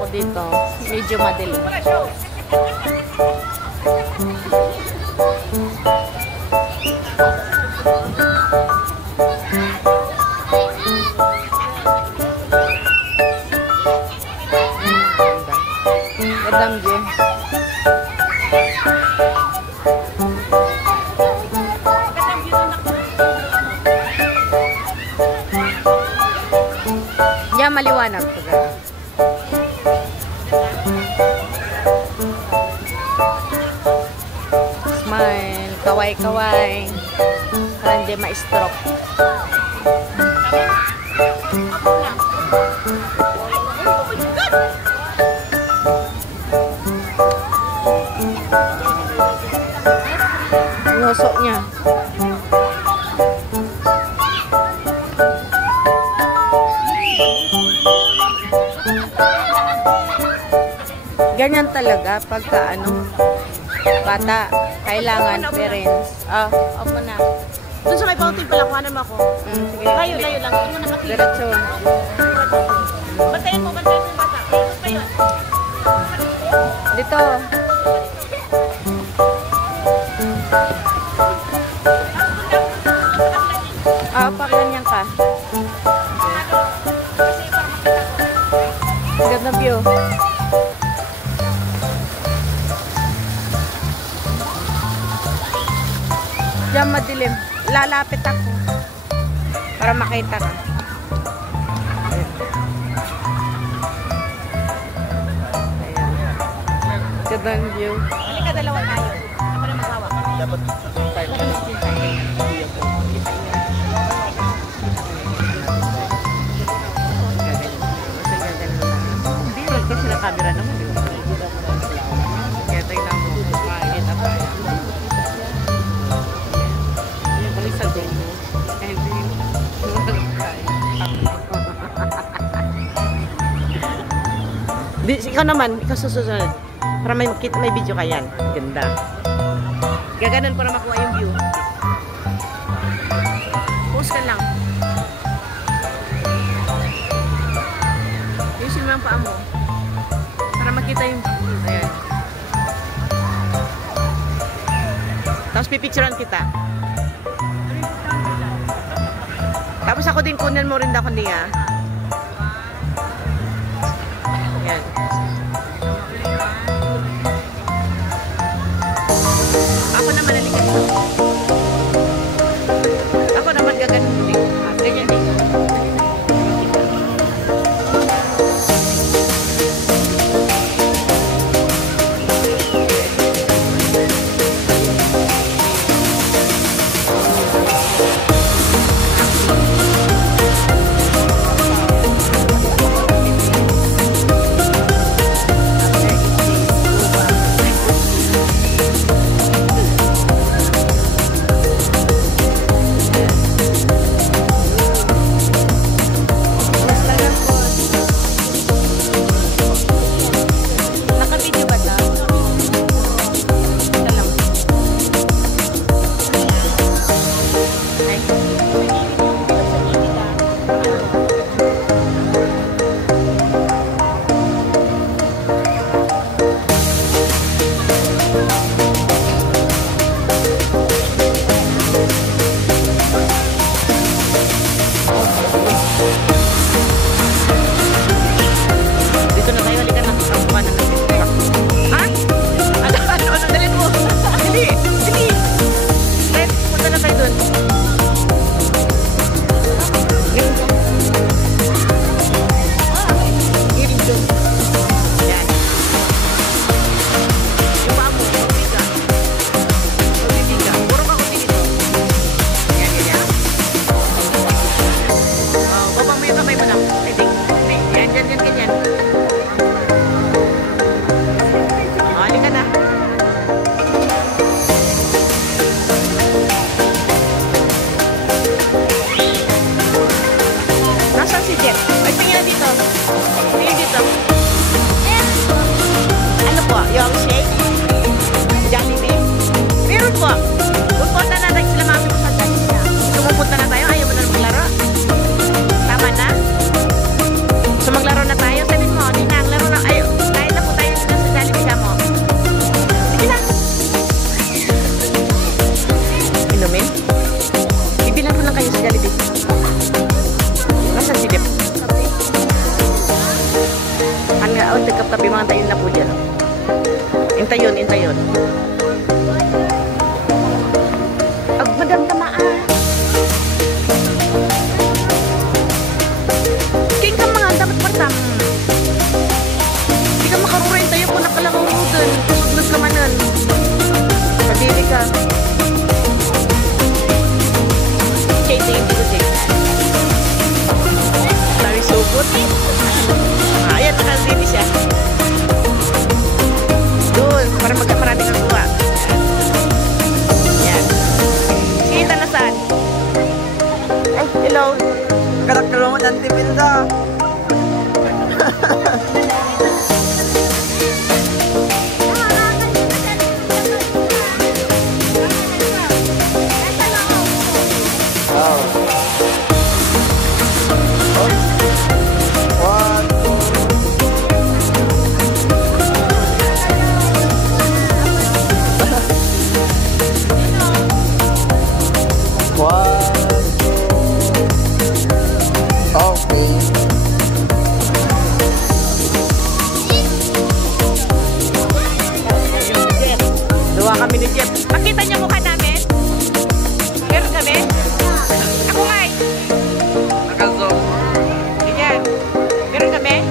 ako dito. Medyo madilim. Gandang view. Diyan maliwanag to. Smile, kaway-kaway. Para hindi ma-stroke. Ngoso niya. Ganyan talaga pagka ano, bata, kailangan parents. Opo na. Doon sa may fountain pala, kuhanan mo ako. Sige. Layo lang. Ito mo na makita. Diretso. Bantayin mo bata. Ikot pa yun. Dito. Pag ganyan ka. Ganda view. Diyan madilim. Lalapit ako. Para makita ka. Ganda ang view. Halika, dalawa tayo. Ako na maghawak. Dapat kasi na camera naman. Kaya tingnan mo. Makikita tayo. Yung kami sa dulo. Hindi. ikaw naman, ikaw susunod. Para may video ka yan. Ganda. Gaganon para makuha yung view. Pause ka lang. Ayusin mo ang paa mo. Para makita yung... Ayan. Tapos pipicturean kita. Tapos ako din kunan mo rin ako niya. Ayan. Ako naman nalikan mo. Ako naman gaganon din. Ganyan din. Maglaro na tayo. Sabihin mo, Ninang, laro na. Ay, mga tayo na po dyan. Intayon, intayon. Madam tamaan. King ka mga dapat pertam. Di ka makaruray tayo po nakalangumugan. Kusugnas ka manan. Kadiri ka. Chay, tingin dito, Chay. Sabi sugot. Ayan, nakadiri siya. Doon, para magkaparami kang kuha. Yan. Kita na saan? Ay, hello. Karakterong ang tipinda. Duwa kami ni Jeff. Makita niyo mukha namin? Meron kami? Ako nga eh. Nakazoom. Ganyan. Meron kami?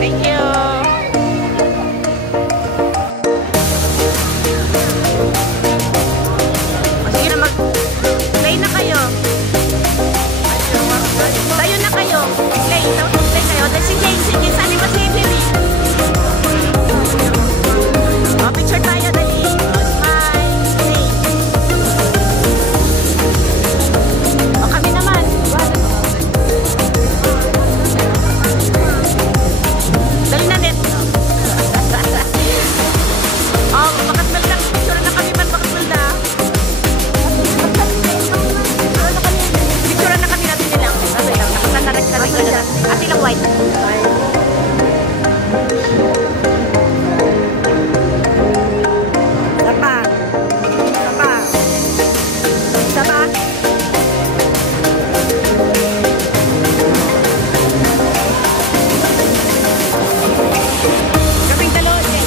Thank you. O, sige na play na kayo. Tayo na kayo. Play. Tapos play kayo. Sige, sige. Sali pa si Lily. O, picture tayo. Dali. O, smile. Play. O, kami naman. Dali na, net. O, bakasmal lang. Picture na kami. Bakasmal na. Picture na kami natin nilang. Ate lang white. Sapa. Sapa. Sapa. Kaming dalawa, Jay.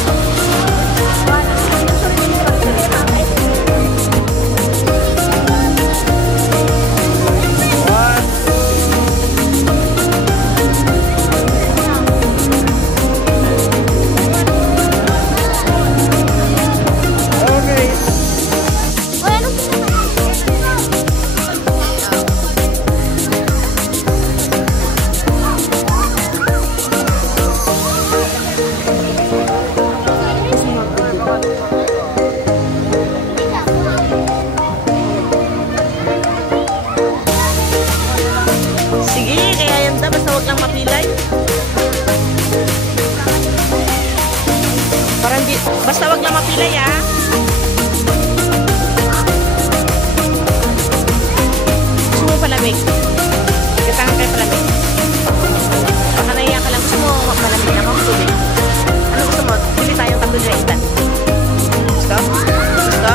Sige, kaya yan da. Basta huwag lang mapilay. Parang di, basta huwag lang mapilay, ha? Gusto mo palamig? Katangan kayo palamig. Baka naiyak ka lang. Gusto mo palamig na akong tubig. Ano gusto mo? Pili tayong tatlo na instant. Gusto? Gusto?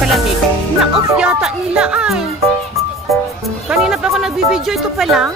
Palamig. Na-off yata nila ay. Kanina pa ako nagbibideo, ito pa lang.